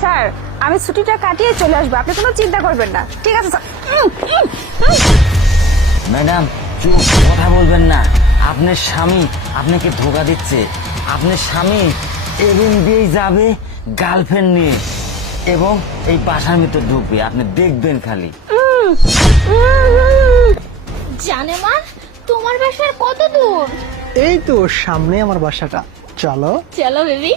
Sir আমি ছুটিটা কাটিয়ে চলে আসবো, আপনি কোনো চিন্তা করবেন না। ঠিক আছে স্যার। ম্যাডাম চুপ, কথা বলবেন না। আপনার স্বামী আপনাকে ধোকা দিচ্ছে। আপনার স্বামী এদিন দিয়েই যাবে গার্লফ্রেন্ড নিয়ে এবং এই বাসার ভিতর ঢুকবে, আপনি দেখবেন খালি। জানে মা, তোমার বাসার কত দূর? এই তো সামনে আমার বাসাটা, চলো। চলো বেবি।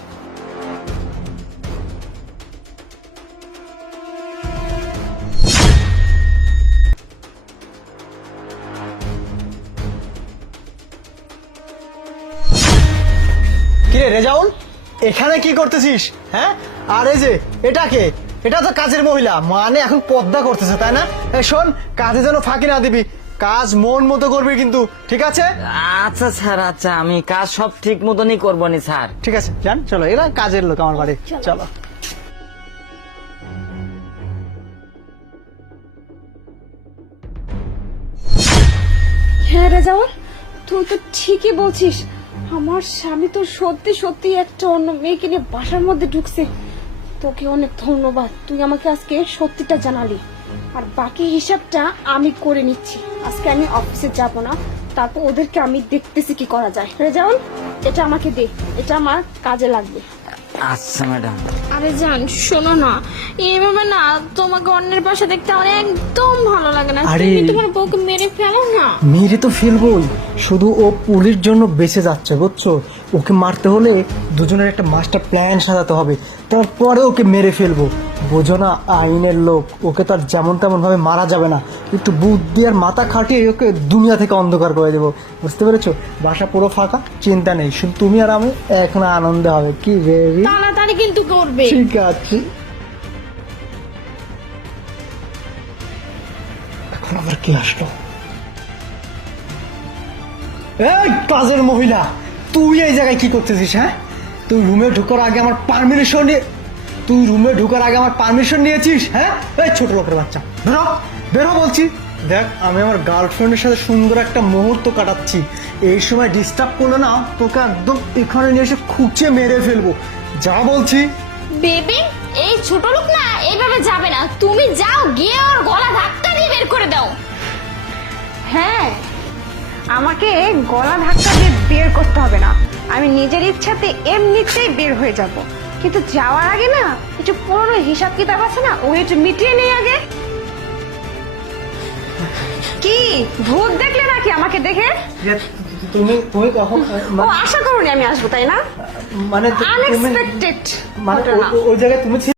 কিরে রেজাউল, এখানে কি করতেছিস? হ্যাঁ, আর এই যে এটা কে? এটা তো কাজের মহিলা, মানে এখন পর্দা করতেছে তাই না? এই শোন, কাজে যেন ফাঁকি না দিবি, কাজ মন মতো করবি কিন্তু, ঠিক আছে? আচ্ছা স্যার, আচ্ছা আমি কাজ সব ঠিক মতনই করবো নি স্যার। ঠিক আছে, যান চলো, এরা কাজের লোক আমার বাড়ি, চলো। হ্যাঁ রেজাউল, তুই তো ঠিকই বলছিস, আমার স্বামী তো সত্যি সত্যি একটা অন্য মেয়েকে নিয়ে বাসার মধ্যে ঢুকছে। তোকে অনেক ধন্যবাদ, তুই আমাকে আজকে সত্যিটা জানালি। আর বাকি হিসাবটা আমি করে নিচ্ছি। আজকে আমি অফিসে যাব না, তারপর ওদেরকে আমি দেখতেছি কি করা যায়। রেজাউল, এটা আমাকে দে, এটা আমার কাজে লাগবে। আচ্ছা ম্যাডাম। আরে জান শোনো না, এইভাবে না তোমাকে অন্যের পাশে দেখতে আমার একদম ভালো লাগে না। আরে, তুমি তোমার বউকে মেরে ফেলো না। মেরে তো ফেলবই, শুধু ও পুলির জন্য বেঁচে যাচ্ছে বুঝছো। ওকে মারতে হলে দুজনের একটা মাস্টার প্ল্যান সাজাতে হবে, তারপরে ওকে মেরে ফেলবো। বোঝো না, আইনের লোক, ওকে তো আর যেমন তেমন ভাবে মারা যাবে না। একটু বুদ্ধি আর মাথা খাটিয়ে ওকে দুনিয়া থেকে অন্ধকার করে দেবো, বুঝতে পেরেছো? বাসা পুরো ফাঁকা, চিন্তা নেই, শুধু তুমি আর আমি এখন আনন্দে হবে। কি বেবি? তাড়াতাড়ি কিন্তু করবে। ঠিক আছে। এখন আবার কি আসলো? এই কাজের মহিলা, তুই এই জায়গায় কি করতেছিস? হ্যাঁ, তুই রুমে ঢোকার আগে আমার পারমিশন নিয়েছিস? হ্যাঁ, এই ছোট লোকের বাচ্চা, বেরো বেরো বলছি। দেখ, আমি আমার গার্লফ্রেন্ডের সাথে সুন্দর একটা মুহূর্ত কাটাচ্ছি, এই সময় ডিস্টার্ব করলে না তোকে একদম এখানে নিয়ে এসে খুঁচে মেরে ফেলবো, যা বলছি। বেবি, এই ছোট লোক না এইভাবে যাবে না, তুমি যাও গিয়ে ওর গলা ধাক্কা দিয়ে বের করে দাও। হ্যাঁ, আমাকে গলা ধাক্কা দিয়ে বের করতে হবে না, আমি নিজের ইচ্ছাতে এমনিতেই বের হয়ে যাব। কিন্তু যাওয়ার আগে না কিছু পুরনো হিসাব কিতাব আছে না, ওই একটু মিটিয়ে নেই আগে। কি ভূত দেখলে নাকি আমাকে দেখে? তুমি কখন ও আশা করুনি আমি আসবো, তাই না? মানে আনএক্সপেক্টেড মানে ওই জায়গায় তুমি